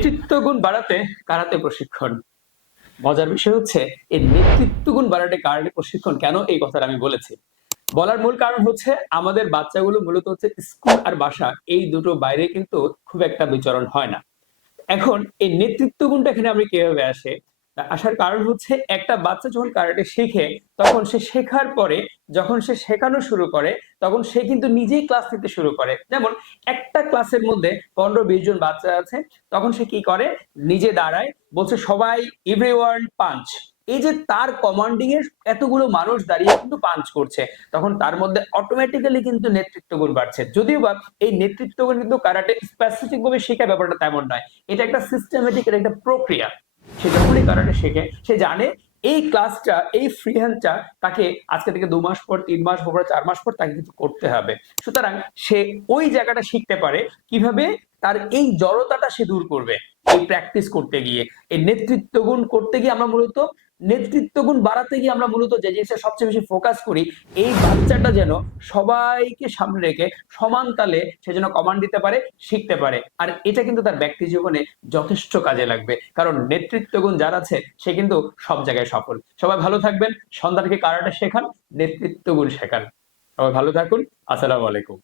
নেতৃত্ব গুণ বাড়াতে কারাতে প্রশিক্ষণ। মজার বিষয় হচ্ছে এই নেতৃত্ব গুণ বাড়াতে কারাতে প্রশিক্ষণ কেন এই কথাটা আমি বলেছি। বলার মূল কারণ হচ্ছে আমাদের বাচ্চাগুলো মূলত হচ্ছে স্কুল আর বাসা এই দুটো বাইরে কিন্তু খুব একটা বিচরণ হয় না। এখন এই নেতৃত্ব গুণটা এখানে আমরা কিভাবে আসে? আসার কারণ হচ্ছে একটা বাচ্চা যখন কারাটে শেখে তখন সে শেখার পরে যখন সে শেখানো শুরু করে তখন সে কিন্তু নিজেই ক্লাস নিতে শুরু করে। যেমন একটা ক্লাসের মধ্যে 15-20 জন বাচ্চা আছে, তখন সে কি করে? নিজে দাঁড়ায়, বলছে সবাই এভরিওয়ান পাঞ্চ। এই যে তার কমান্ডিং এর এতগুলো মানুষ দাঁড়িয়ে কিন্তু পাঞ্চ করছে, তখন তার মধ্যে অটোমেটিক্যালি কিন্তু নেতৃত্ব গুণ বাড়ছে। যদিও বা এই নেতৃত্ব গুণ কিন্তু কারাটে স্পেসিফিক ভাবে শেখা ব্যাপারটা তেমন নয়, এটা একটা সিস্টেমেটিক, এটা একটা প্রক্রিয়া। সে যখনই কারাটে শেখে সে জানে এই ক্লাসটা, এই ফ্রি হ্যান্ডটা তাকে আজকে থেকে 2 মাস পর, 3 মাস পর, 4 মাস পর তাকে কিন্তু করতে হবে। সুতরাং সে ওই জায়গাটা শিখতে পারে কিভাবে তার এই জড়তাটা সে দূর করবে এই প্র্যাকটিস করতে গিয়ে। এই নেতৃত্ব গুণ করতে গিয়ে আমরা মূলত নেতৃত্ব গুণ বাড়াতে গিয়ে আমরা মূলত যে জিনিসটা সবচেয়ে বেশি ফোকাস করি, এই বাচ্চাটা যেন সবাইকে সামনে রেখে সমান তালে সে যেন কমান্ড দিতে পারে, শিখতে পারে। আর এটা কিন্তু তার ব্যক্তি জীবনে যথেষ্ট কাজে লাগবে, কারণ নেতৃত্ব গুণ যার আছে সে কিন্তু সব জায়গায় সফল। সবাই ভালো থাকবেন, সন্ধ্যা থেকে কারাটে শেখান, নেতৃত্ব গুণ শেখান। সবাই ভালো থাকুন। আসসালামু আলাইকুম।